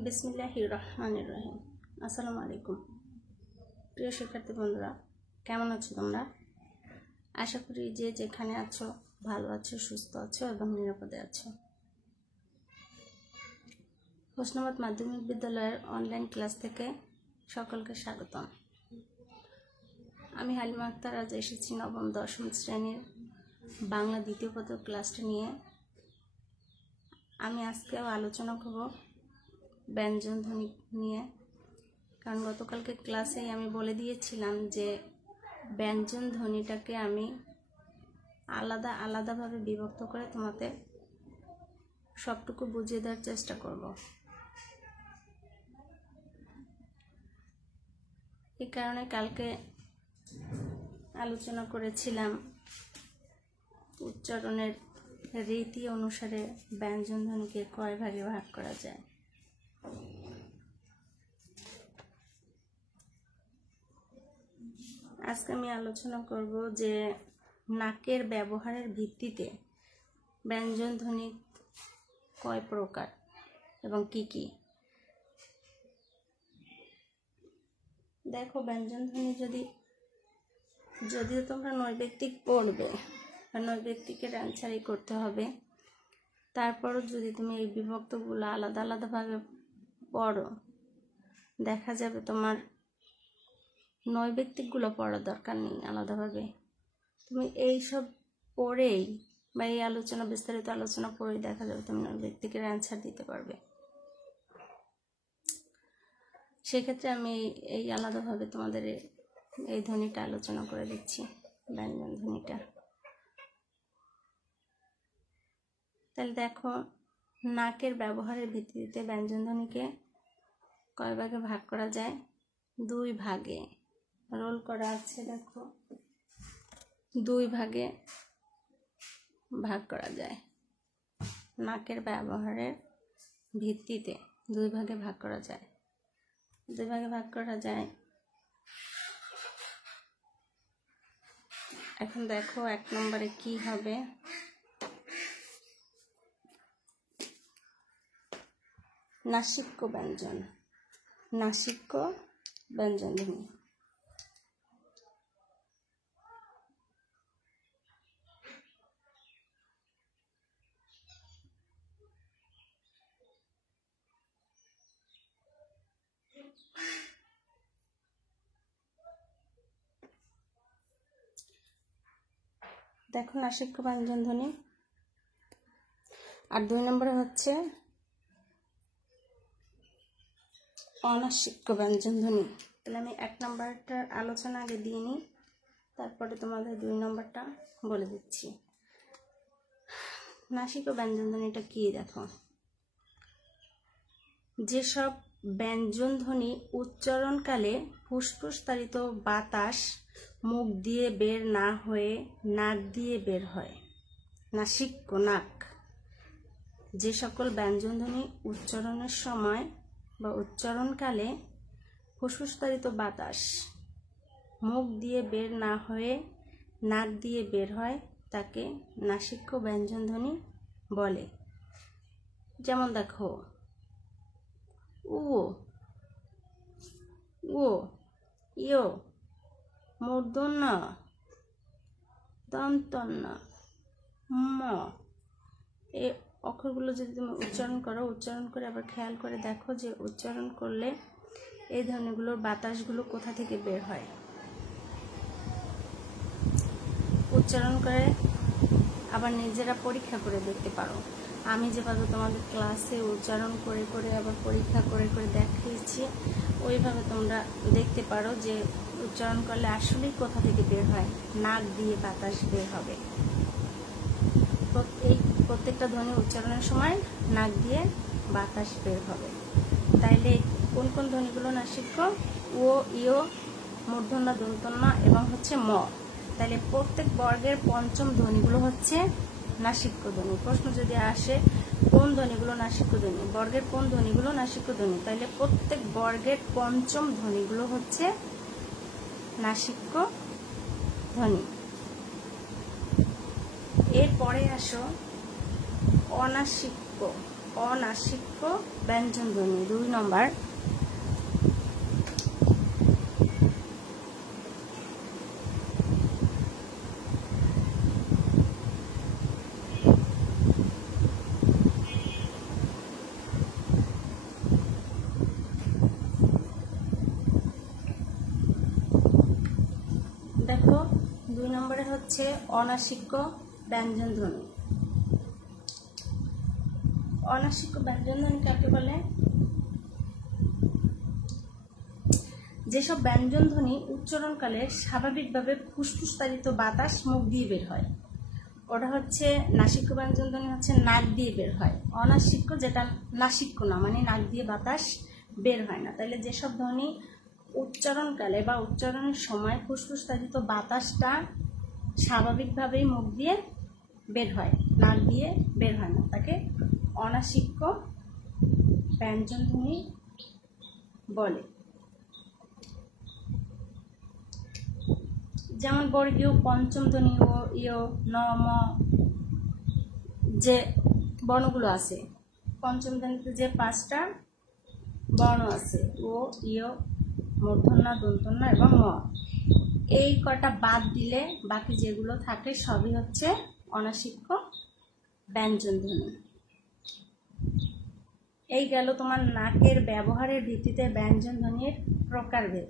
বিসমিল্লাহির রহমানির রহিম। আসসালামু আলাইকুম প্রিয় শিক্ষার্থী বন্ধুরা, কেমন আছো তোমরা? আশা করি যে যেখানে আছো ভালো আছো, সুস্থ আছো এবং নিরাপদে আছো। হোসনাবাদ মাধ্যমিক বিদ্যালয়ের অনলাইন ক্লাস থেকে সকলকে স্বাগতম। আমি হালিমা আক্তার আজ এসেছি নবম দশম শ্রেণীর বাংলা দ্বিতীয় পত্র ক্লাসটা নিয়ে। আমি আজকেও আলোচনা করব ব্যঞ্জন ধ্বনি নিয়ে, কারণ গতকালকে ক্লাসেই আমি বলে দিয়েছিলাম যে ব্যঞ্জন ধ্বনিটাকে আমি আলাদাভাবে বিভক্ত করে তোমাদের সবটুকু বুঝিয়ে দেওয়ার চেষ্টা করব। এই কারণে কালকে আলোচনা করেছিলাম উচ্চারণের রীতি অনুসারে ব্যঞ্জন ধ্বনিকে কয় ভাগে ভাগ করা যায়। আজকে আমি আলোচনা করব যে নাকের ব্যবহারের ভিত্তিতে ব্যঞ্জন ধ্বনি কয় প্রকার এবং কি কি। দেখো, ব্যঞ্জন ধ্বনি যদিও তোমরা নৈর্ব্যক্তিক পড়বে বা নৈর্ব্যক্তিকের অ্যান্সারই করতে হবে, তারপরও যদি তুমি এই বিভক্তগুলো আলাদাভাবে পড়ো, দেখা যাবে তোমার নৈর্ব্যক্তিকগুলো পড়ার দরকার নেই আলাদাভাবে। তুমি এইসব পড়েই বা এই বিস্তারিত আলোচনা পড়েই দেখা যাবে তুমি নৈর্ব্যক্তিকের অ্যান্সার দিতে পারবে। সেক্ষেত্রে আমি এই আলাদাভাবে তোমাদের এই ধ্বনিটা আলোচনা করে দিচ্ছি, ব্যঞ্জন ধ্বনিটা। তাহলে দেখো, নাকের ব্যবহারের ভিত্তিতে ব্যঞ্জন ধ্বনিকে কয় ভাগে ভাগ করা যায়? দুই ভাগে রোল করা আছে। দেখো, দুই ভাগে ভাগ করা যায়। নাকের ব্যবহারের ভিত্তিতে দুই ভাগে ভাগ করা যায়। এখন দেখো, 1 নম্বরে কি হবে? নাসিক্য ব্যঞ্জন ধ্বনি। দেখো, নাসিক্য ব্যঞ্জন ধ্বনি। আর 2 নম্বরে হচ্ছে অনাসিক্য ব্যঞ্জন ধ্বনি। তাহলে আমি 1 নম্বরটার আলোচনা আগে দিয়ে নিই, তারপরে তোমাদের 2 নম্বরটা বলে দিচ্ছি। নাসিক্য ব্যঞ্জন ধ্বনিটা কি? দেখো, যেসব ব্যঞ্জন ধ্বনি উচ্চারণকালে ফুসফুসতাড়িত বাতাস মুখ দিয়ে বের না হয়ে নাক দিয়ে বের হয়। নাসিক্য, নাক। যে সকল ব্যঞ্জন ধ্বনি উচ্চারণের সময় বা উচ্চারণকালে ফুসফুসতাড়িত বাতাস মুখ দিয়ে বের না হয়ে নাক দিয়ে বের হয় তাকে নাসিক্য ব্যঞ্জন ধ্বনি বলে। যেমন দেখো, উ, ইয়, মূর্ধন্য, দন্তন্য, ম। এই অক্ষরগুলো যদি তুমি উচ্চারণ করে আবার খেয়াল করে দেখো যে উচ্চারণ করলে এই ধ্বনিগুলোর বাতাসগুলো কোথা থেকে বের হয়। উচ্চারণ করে আবার নিজেরা পরীক্ষা করে দেখতে পারো। আমি যেভাবে তোমাদের ক্লাসে উচ্চারণ করে আবার পরীক্ষা করে দেখিয়েছি, ওইভাবে তোমরা দেখতে পারো যে উচ্চারণ করলে আসলেই কোথা থেকে বের হয়। নাক দিয়ে বাতাস বের হবে। প্রত্যেকটা ধ্বনি উচ্চারণের সময় নাক দিয়ে বাতাস বের হবে। তাইলে কোন কোন ধ্বনিগুলো নাসিক্য? ও, ইয়, মূর্ধন্য, দন্তন্য এবং হচ্ছে ম। তাহলে প্রত্যেক বর্গের পঞ্চম ধ্বনিগুলো হচ্ছে নাসিক্য ধ্বনি। প্রশ্ন যদি আসে কোন ধ্বনিগুলো নাসিক্য ধ্বনি, বর্গের কোন ধ্বনিগুলো নাসিক্য ধ্বনি, তাহলে প্রত্যেক বর্গের পঞ্চম ধ্বনিগুলো হচ্ছে নাসিক্য ধ্বনি। এরপরে আসো অনাসিক্য অনাসিক্য ব্যঞ্জনধ্বনি। 2 নম্বর, দেখো 2 নম্বরে হচ্ছে অনাসিক্য ব্যঞ্জনধ্বনি। অনাসিক্য ব্যঞ্জনধ্বনি কাকে বলে? যেসব ব্যঞ্জনধ্বনি উচ্চারণকালে স্বাভাবিকভাবে ফুসফুসতাড়িত বাতাস মুখ দিয়ে বের হয়, ওটা হচ্ছে নাসিক্য ব্যঞ্জনধ্বনি, হচ্ছে নাক দিয়ে বের হয়। অনাসিক্য যেটা নাসিক্য না, মানে নাক দিয়ে বাতাস বের হয় না। তাহলে যেসব ধ্বনি উচ্চারণকালে বা উচ্চারণের সময় ফুসফুসতাড়িত বাতাসটা স্বাভাবিকভাবেই মুখ দিয়ে বের হয়, নাক দিয়ে বের হয় না, তাকে অনাসিক্য ব্যঞ্জনধ্বনি বলে। যেমন বর্গীয় পঞ্চম ধ্বনি ও ইয় ন ম যে বর্ণগুলো আছে, পঞ্চম ধ্বনিতে যে 5টা বর্ণ আছে, ও ইয়, মূর্ধন্য, দন্তন্য এবং ম, এই কটা বাদ দিলে বাকি যেগুলো থাকে সবই হচ্ছে অনাসিক্য ব্যঞ্জনধ্বনি। এই গেল তোমার নাকের ব্যবহারের ভিত্তিতে ব্যঞ্জনধ্বনির প্রকারভেদ।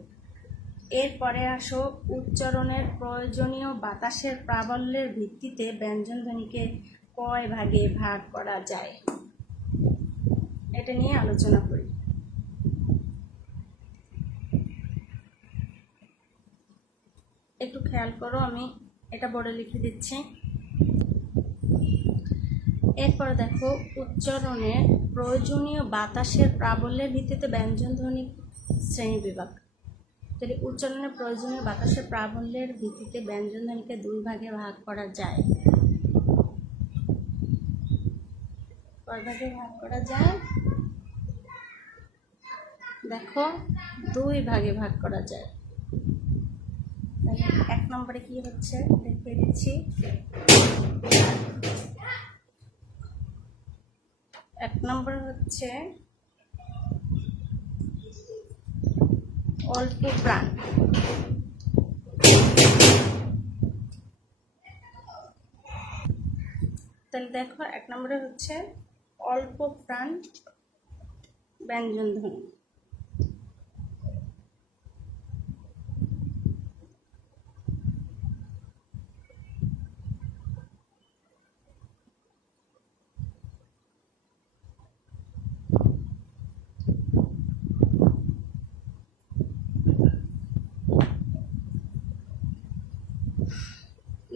এরপরে আসো উচ্চারণের প্রয়োজনীয় বাতাসের প্রাবল্যের ভিত্তিতে ব্যঞ্জনধ্বনিকে কয় ভাগে ভাগ করা যায়, এটা নিয়ে আলোচনা করি। একটু খেয়াল করো, আমি এটা বোর্ডে লিখে দিচ্ছি। এরপরে দেখো উচ্চারণের প্রয়োজনীয় বাতাসের প্রাবল্যের ভিত্তিতে ব্যঞ্জনধ্বনি শ্রেণী বিভাগ। তাহলে উচ্চারণের প্রয়োজনীয় বাতাসের প্রাবল্যের ভিত্তিতে ব্যঞ্জনধ্বনিকে 2 ভাগে ভাগ করা যায়। কয় ভাগে ভাগ করা যায়? দেখো 2 ভাগে ভাগ করা যায়। তাহলে 1 নম্বরে কি হচ্ছে দেখিয়ে দিচ্ছি। 1 নম্বর হচ্ছে অল্প প্রাণ। তাহলে দেখো 1 নম্বরে হচ্ছে অল্প প্রাণ ব্যঞ্জনধ্বনি।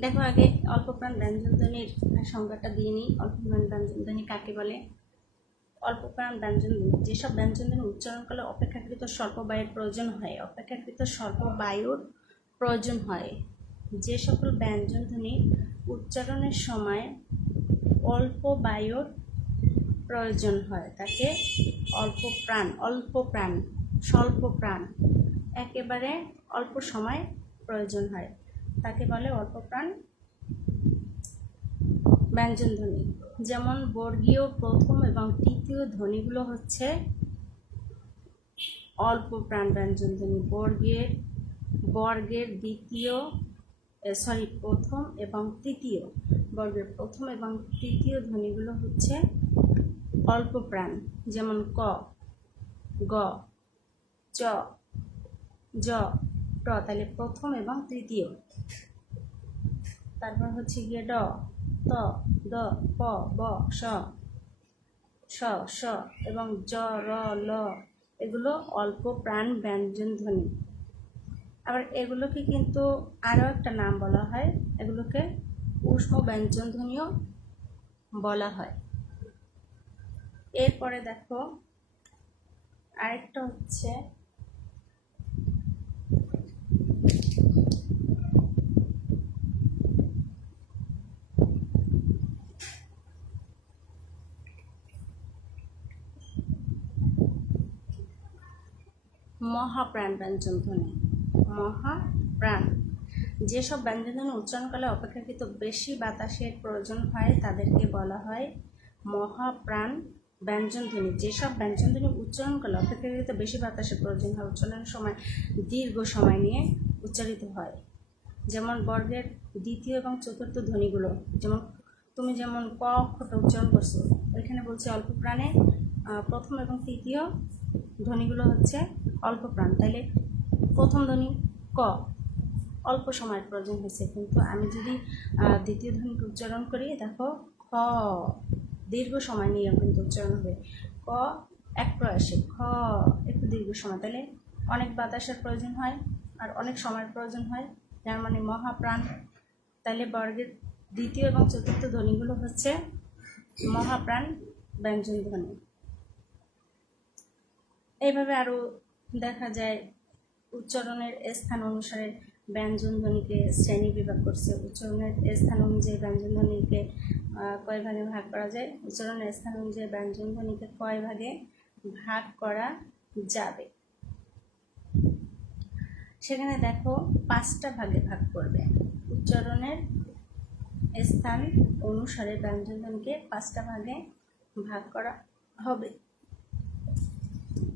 দেখো আগে অল্প প্রাণ ব্যঞ্জনধ্বনির সংজ্ঞাটা দিয়ে নিই। অল্প প্রাণ ব্যঞ্জনধ্বনি কাকে বলে? অল্প প্রাণ ব্যঞ্জনধ্বনি যেসব ব্যঞ্জনধ্বনি উচ্চারণকালে অপেক্ষাকৃত স্বল্প বায়ুর প্রয়োজন হয়, অপেক্ষাকৃত স্বল্প বায়ুর প্রয়োজন হয়, যে সকল ব্যঞ্জনধ্বনি উচ্চারণের সময় অল্প বায়ুর প্রয়োজন হয় তাকে অল্প প্রাণ, স্বল্প প্রাণ, একেবারে অল্প সময় প্রয়োজন হয় তাকে বলে অল্প প্রাণ ব্যঞ্জনধ্বনি। যেমন বর্গীয় প্রথম এবং তৃতীয় ধ্বনিগুলো হচ্ছে অল্প প্রাণ ব্যঞ্জনধ্বনি। বর্গের প্রথম এবং তৃতীয়, বর্গের প্রথম এবং তৃতীয় ধ্বনিগুলো হচ্ছে অল্প প্রাণ। যেমন ক, গ, চ, জ, ট, তাহলে প্রথম এবং তৃতীয়। তারপর হচ্ছে গিয়ে ড, ত, দ, প, ব, স, স এবং জ, র, ল, এগুলো অল্প প্রাণ ব্যঞ্জনধ্বনি। আবার এগুলোকে কিন্তু আরও একটা নাম বলা হয়, এগুলোকে উষ্ণ ব্যঞ্জনধ্বনিও বলা হয়। এরপরে দেখো আরেকটা হচ্ছে মহাপ্রাণ ব্যঞ্জনধ্বনি। মহাপ্রাণ যেসব ব্যঞ্জনধ্বনি উচ্চারণকালে অপেক্ষাকৃত বেশি বাতাসের প্রয়োজন হয় তাদেরকে বলা হয় মহাপ্রাণ ব্যঞ্জনধ্বনি, যেসব ব্যঞ্জনধ্বনি উচ্চারণ করলে অপেক্ষাকৃত বেশি বাতাসের প্রয়োজন হয়, উচ্চারণের সময় দীর্ঘ সময় নিয়ে উচ্চারিত হয়। যেমন বর্গের দ্বিতীয় এবং চতুর্থ ধ্বনিগুলো, যেমন তুমি যেমন ক অক্ষরটা উচ্চারণ করছো, ওইখানে বলছে অল্প প্রাণে প্রথম এবং তৃতীয় ধ্বনিগুলো হচ্ছে অল্প প্রাণ। তাইলে প্রথম ধ্বনি ক, অল্প সময়ের প্রয়োজন হয়েছে, কিন্তু আমি যদি দ্বিতীয় ধ্বনিকে উচ্চারণ করি, দেখো খ, দীর্ঘ সময় নিয়ে কিন্তু উচ্চারণ হবে। ক এক প্রয়াসে, খ একটু দীর্ঘ সময়, তাহলে অনেক বাতাসের প্রয়োজন হয় আর অনেক সময়ের প্রয়োজন হয়, যার মানে মহাপ্রাণ। তাহলে বর্গের দ্বিতীয় এবং চতুর্থ ধ্বনিগুলো হচ্ছে মহাপ্রাণ ব্যঞ্জন ধ্বনি। এইভাবে আরও দেখা যায় উচ্চারণের স্থান অনুসারে ব্যঞ্জন ধ্বনিকে শ্রেণী বিভাগ করছে। উচ্চারণের স্থান অনুযায়ী ব্যঞ্জন ধ্বনিকে কয় ভাগে ভাগ করা যায়? উচ্চারণের স্থান অনুযায়ী ব্যঞ্জন ধ্বনিকে কয় ভাগে ভাগ করা যাবে? সেখানে দেখো 5টা ভাগে ভাগ করবে। উচ্চারণের স্থান অনুসারে ব্যঞ্জন ধ্বনিকে 5টা ভাগে ভাগ করা হবে।